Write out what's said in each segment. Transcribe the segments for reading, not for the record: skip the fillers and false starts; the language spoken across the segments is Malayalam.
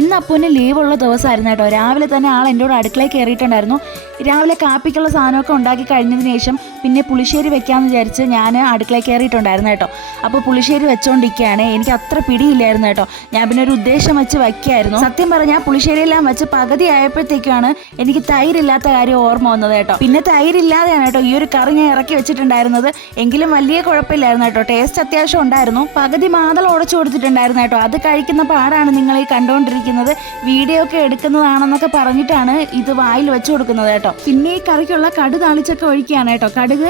ഇന്ന് അപ്പൂന് ലീവുള്ള ദിവസമായിരുന്നു കേട്ടോ. രാവിലെ തന്നെ ആൾ എൻ്റെ കൂടെ അടുക്കളയിൽ കയറിയിട്ടുണ്ടായിരുന്നു. രാവിലെ കാപ്പിക്കുള്ള സാധനമൊക്കെ ഉണ്ടാക്കി കഴിഞ്ഞതിന് ശേഷം പിന്നെ പുളിശ്ശേരി വെക്കാമെന്ന് വിചാരിച്ച് ഞാൻ അടുക്കളയിൽ കയറിയിട്ടുണ്ടായിരുന്നു കേട്ടോ. അപ്പോൾ പുളിശ്ശേരി വെച്ചുകൊണ്ടിരിക്കുകയാണ്. എനിക്ക് അത്ര പിടിയില്ലായിരുന്നു കേട്ടോ. ഞാൻ പിന്നെ ഒരു ഉദ്ദേശം വെച്ച് വയ്ക്കായിരുന്നു. സത്യം പറഞ്ഞാൽ പുളിശ്ശേരിയെല്ലാം വെച്ച് പകുതി ആയപ്പോഴത്തേക്കാണ് എനിക്ക് തൈരില്ലാത്ത കാര്യം ഓർമ്മ വന്നത് കേട്ടോ. പിന്നെ തൈരില്ലാതെയാണ് കേട്ടോ ഈ ഒരു കറി ഞാൻ ഇറക്കി വെച്ചിട്ടുണ്ടായിരുന്നത്. എങ്കിലും വലിയ കുഴപ്പമില്ലായിരുന്നു കേട്ടോ. ടേസ്റ്റ് അത്യാവശ്യം ഉണ്ടായിരുന്നു. പകുതി മാതളം ഉടച്ചു കൊടുത്തിട്ടുണ്ടായിരുന്നു കേട്ടോ. അത് കഴിക്കുന്ന പാടാണ് നിങ്ങൾ ഈ കണ്ടുകൊണ്ടിരിക്കുന്നത്. വീഡിയോ ഒക്കെ എടുക്കുന്നതാണെന്നൊക്കെ പറഞ്ഞിട്ടാണ് ഇത് വായിൽ വെച്ചു കൊടുക്കുന്നത് കേട്ടോ. പിന്നെ ഈ കറിക്കുള്ള കടുക് താളിച്ചൊക്കെ ഒഴിക്കുകയാണ് കേട്ടോ. കടുക്,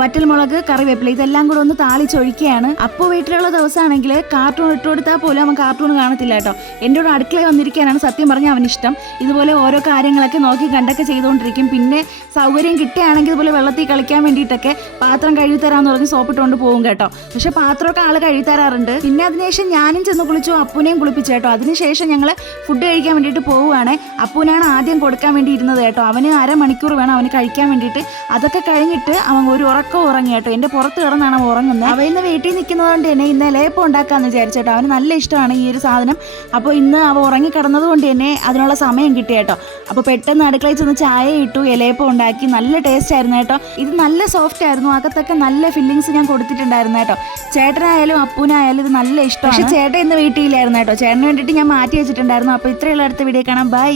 വറ്റൽമുളക്, കറിവേപ്പില ഇതെല്ലാം കൂടെ ഒന്ന് താളിച്ചൊഴിക്കുകയാണ്. അപ്പോൾ വീട്ടിലുള്ള ദിവസമാണെങ്കിൽ കാർട്ടൂൺ ഇട്ട് കൊടുത്താൽ പോലും അവൻ കാർട്ടൂൺ കാണത്തില്ല കേട്ടോ. എൻ്റെ കൂടെ അടുക്കളയിൽ വന്നിരിക്കാനാണ് സത്യം പറഞ്ഞാൽ അവനിഷ്ടം. ഇതുപോലെ ഓരോ കാര്യങ്ങളൊക്കെ നോക്കി കണ്ടൊക്കെ ചെയ്തുകൊണ്ടിരിക്കും. പിന്നെ സൗകര്യം കിട്ടുകയാണെങ്കിൽ ഇതുപോലെ വെള്ളത്തിൽ കളിക്കാൻ വേണ്ടിയിട്ടൊക്കെ പാത്രം കഴുകി തരാമെന്ന് പറഞ്ഞ് സോപ്പിട്ടുകൊണ്ട് പോകും കേട്ടോ. പക്ഷെ പാത്രമൊക്കെ ആൾ കഴുകി തരാറുണ്ട്. പിന്നെ അതിനുശേഷം ഞാനും ചെന്ന് കുളിച്ചു, അപ്പൂനെയും കുളിപ്പിച്ചു കേട്ടോ. അതിനുശേഷം ഞങ്ങൾ ഫുഡ് കഴിക്കാൻ വേണ്ടിയിട്ട് പോവുകയാണ്. അപ്പൂനാണ് ആദ്യം കൊടുക്കാൻ വേണ്ടി ഇരുന്നത് കേട്ടോ. അവന് അരമണിക്കൂർ വേണം അവന് കഴിക്കാൻ വേണ്ടിയിട്ട്. അതൊക്കെ കഴിഞ്ഞിട്ട് അവൻ ഒരു ഉറക്കം ഉറങ്ങി കേട്ടോ. എൻ്റെ പുറത്ത് കിടന്നാണ് അവൻ ഉറങ്ങുന്നത്. അവൻ ഇന്ന് വീട്ടിൽ നിൽക്കുന്നതുകൊണ്ട് തന്നെ ഇന്ന് ഇലയപ്പം ഉണ്ടാക്കാമെന്ന് വിചാരിച്ചേട്ടോ. അവന് നല്ല ഇഷ്ടമാണ് ഈ ഒരു സാധനം. അപ്പോൾ ഇന്ന് അവൻ ഉറങ്ങി കിടന്നത് കൊണ്ട് തന്നെ അതിനുള്ള സമയം കിട്ടി കേട്ടോ. അപ്പോൾ പെട്ടെന്ന് അടുക്കളയിൽ ചെന്ന് ചായ ഇട്ടു, ഇലയപ്പം ഉണ്ടാക്കി. നല്ല ടേസ്റ്റ് ആയിരുന്നു കേട്ടോ. ഇത് നല്ല സോഫ്റ്റ് ആയിരുന്നു. അകത്തൊക്കെ നല്ല ഫില്ലിങ്സ് ഞാൻ കൊടുത്തിട്ടുണ്ടായിരുന്നു കേട്ടോ. ചേട്ടനായാലും അപ്പൂനായാലും ഇത് നല്ല ഇഷ്ടമാണ്. പക്ഷേ ചേട്ടൻ ഇന്ന് വീട്ടിലായിരുന്നു കേട്ടോ. ചേട്ടന് വേണ്ടിയിട്ട് ഞാൻ മാറ്റി വെച്ചിട്ടുണ്ടായിരുന്നു. അപ്പോൾ ഇത്രയുള്ള അടുത്ത വീഡിയോ കാണാം. ബൈ.